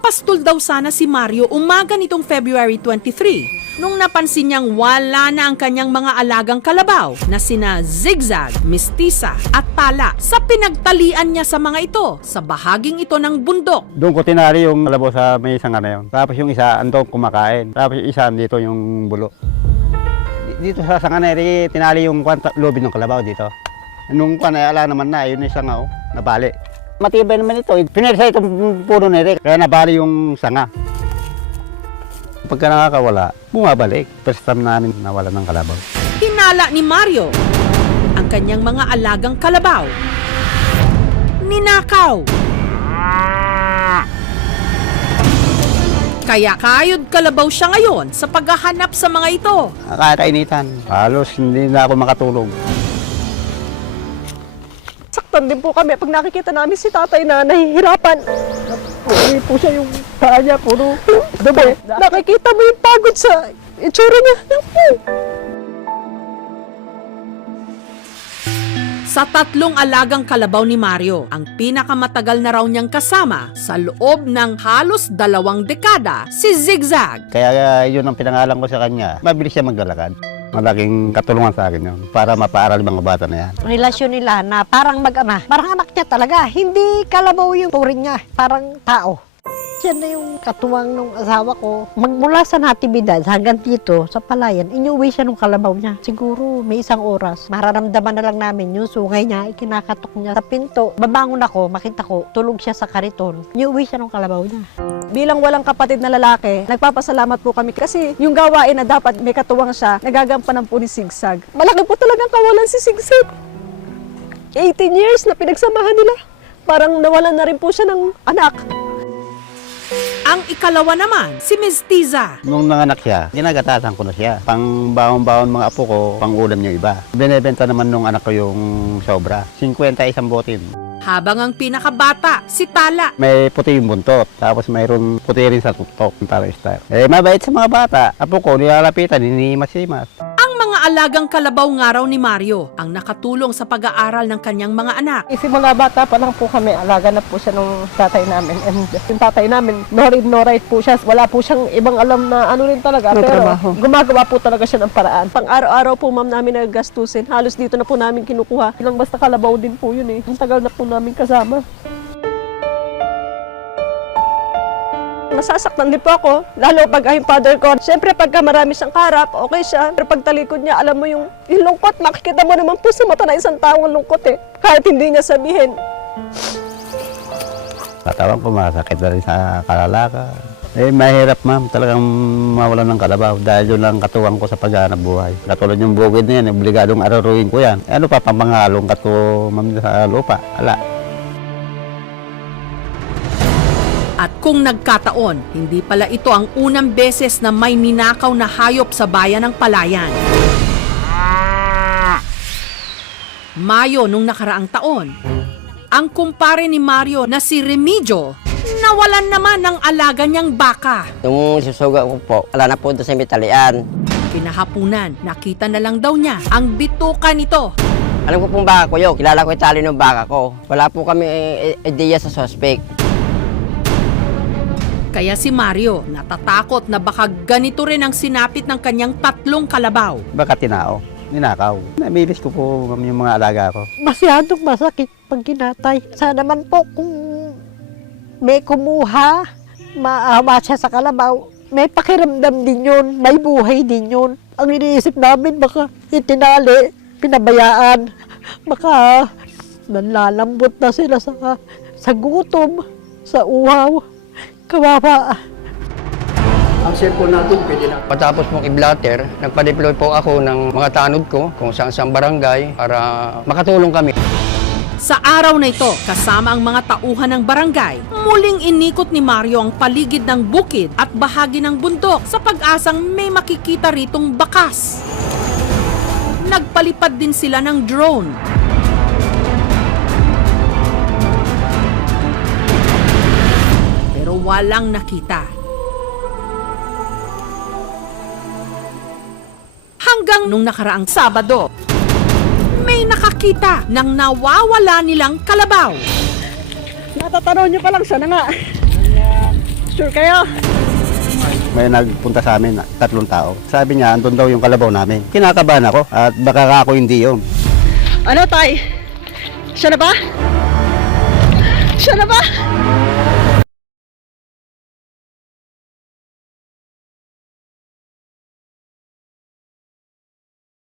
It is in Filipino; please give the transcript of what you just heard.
Magpapastol daw sana si Mario umaga nitong February 23 nung napansin niyang wala na ang kanyang mga alagang kalabaw na sina Zigzag, Mestiza at Tala sa pinagtalian niya sa mga ito sa bahaging ito ng bundok. Doon ko tinali yung kalabaw sa may sanga na yun. Tapos yung isa andong kumakain. Tapos yung isa dito yung bulo. Dito sa sanga na yun, tinali yung lobby ng kalabaw dito. Nung ala naman na, yun yung sanga nabali. Matibay naman ito. Pinirsa itong puno na rin, kaya nabali yung sanga. Pagka nakakawala, bumabalik. First time namin nawala ng kalabaw. Hinala ni Mario ang kanyang mga alagang kalabaw. Ninakaw. Kaya kayod kalabaw siya ngayon sa paghahanap sa mga ito. Nakakainitan. Halos hindi na ako makatulog. Saktan din po kami pag nakikita namin si tatay na nahihirapan. Hindi po siya yung paa niya, puro dugo. Nakikita mo yung pagod sa itsura niya. Sa 3 alagang kalabaw ni Mario, ang pinakamatagal na raw niyang kasama sa loob ng halos 2 dekada, si Zigzag. Kaya yun ang pinangalan ko sa kanya. Mabilis siya maglalakad. Malaking katulungan sa akin yun para mapaaral yung mga bata na yan. Relasyon nila na parang mag-ama. Parang anak niya talaga. Hindi kalabaw yung turing niya. Parang tao. Yan na yung katuwang ng asawa ko. Magmula sa Natividad hanggang dito sa Palayan, inuwi siya ng kalabaw niya. Siguro may 1 oras. Mararamdaman na lang namin yung sungay niya, ikinakatok niya sa pinto. Babangon ako, makita ko, tulog siya sa kariton. Inuwi siya ng kalabaw niya. Bilang walang kapatid na lalaki, nagpapasalamat po kami kasi yung gawain na dapat may katuwang siya, nagagampanan po ni Zigzag. Malaki po talagang kawalan si Zigzag. 18 years na pinagsamahan nila. Parang nawalan na rin po siya ng anak. Ang ikalawa naman, si Mestiza. Nung nanganak siya, ginagatasan ko na siya. Pang baon-baon mga apo ko, pang ulam yung iba. Binebenta naman nung anak ko yung sobra. 51 botin. Habang ang pinakabata, si Tala. May puti yung buntot, tapos mayroon puti rin sa tuktok, para star. Mabait sa mga bata. Apo ko, nilalapitan, hinihimas-himas. Ang mga alagang kalabaw nga raw ni Mario ang nakatulong sa pag-aaral ng kanyang mga anak. Simula bata pa lang po kami, alaga na po siya nung tatay namin. And yung tatay namin, no read, no write po siya. Wala po siyang ibang alam na ano rin talaga. No pero trabaho. gumagawa po talaga siya ng paraan. Pang araw-araw po ma'am namin naggastusin. Halos dito na po namin kinukuha. Ilang basta kalabaw din po yun eh. Ang tagal na po namin kasama. Nasasaktan din po ako, lalo pag yung father ko. Siyempre, pagka marami siyang karap, okay siya. Pero pag talikod niya, alam mo yung lungkot, makikita mo naman po sa mata na isang tao ang lungkot eh. Kahit hindi niya sabihin. Katawan ko, masakit na rin sa kalalaka. Mahirap ma'am, talagang mawalan ng kalabaw dahil yun lang katuwang ko sa paghanap buhay. Katulad yung bukid na yan, obligadong araruin ko yan. Ano pa pamangalong ko ma'am sa lupa? Ala. At kung nagkataon, hindi pala ito ang unang beses na may ninakaw na hayop sa bayan ng Palayan. Mayo nung nakaraang taon, ang kumpare ni Mario na si Remigio, nawalan naman ng alaga niyang baka. Nung susuga ko po, wala na po doon sa Mitalian. Kinahapunan, nakita na lang daw niya ang bituka nito. Alam ko pong baka ko yun. Kilala ko yung tali ng baka ko. Wala po kami idea sa suspect. Kaya si Mario natatakot na baka ganito rin ang sinapit ng kanyang 3 kalabaw. Baka tinao, ninakaw. Namilis ko po ma'am yung mga alaga ko. Masyadong masakit pag kinatay. Sana naman po kung may kumuha, maawa siya sa kalabaw, may pakiramdam din yun, may buhay din yun. Ang iniisip namin baka itinali, pinabayaan, baka nanlalambot na sila sa gutom, sa uhaw. Kawawa. Ang cellphone natin pwede na. Patapos mong i-blatter, nagpa-deploy po ako ng mga tanod ko kung saan barangay para makatulong kami. Sa araw na ito, kasama ang mga tauhan ng barangay, muling inikot ni Mario ang paligid ng bukid at bahagi ng bundok sa pag-asang may makikita ritong bakas. Nagpalipad din sila ng drone. Pero walang nakita. Hanggang nung nakaraang Sabado, may nakakita ng nawawala nilang kalabaw. Natatanaw niyo pa lang, sana nga. Sure kayo? May nagpunta sa amin, 3 tao. Sabi niya, andun daw yung kalabaw namin. Kinakabahan ako at baka ako hindi yun. Ano, tay? Siya na ba? Siya na ba?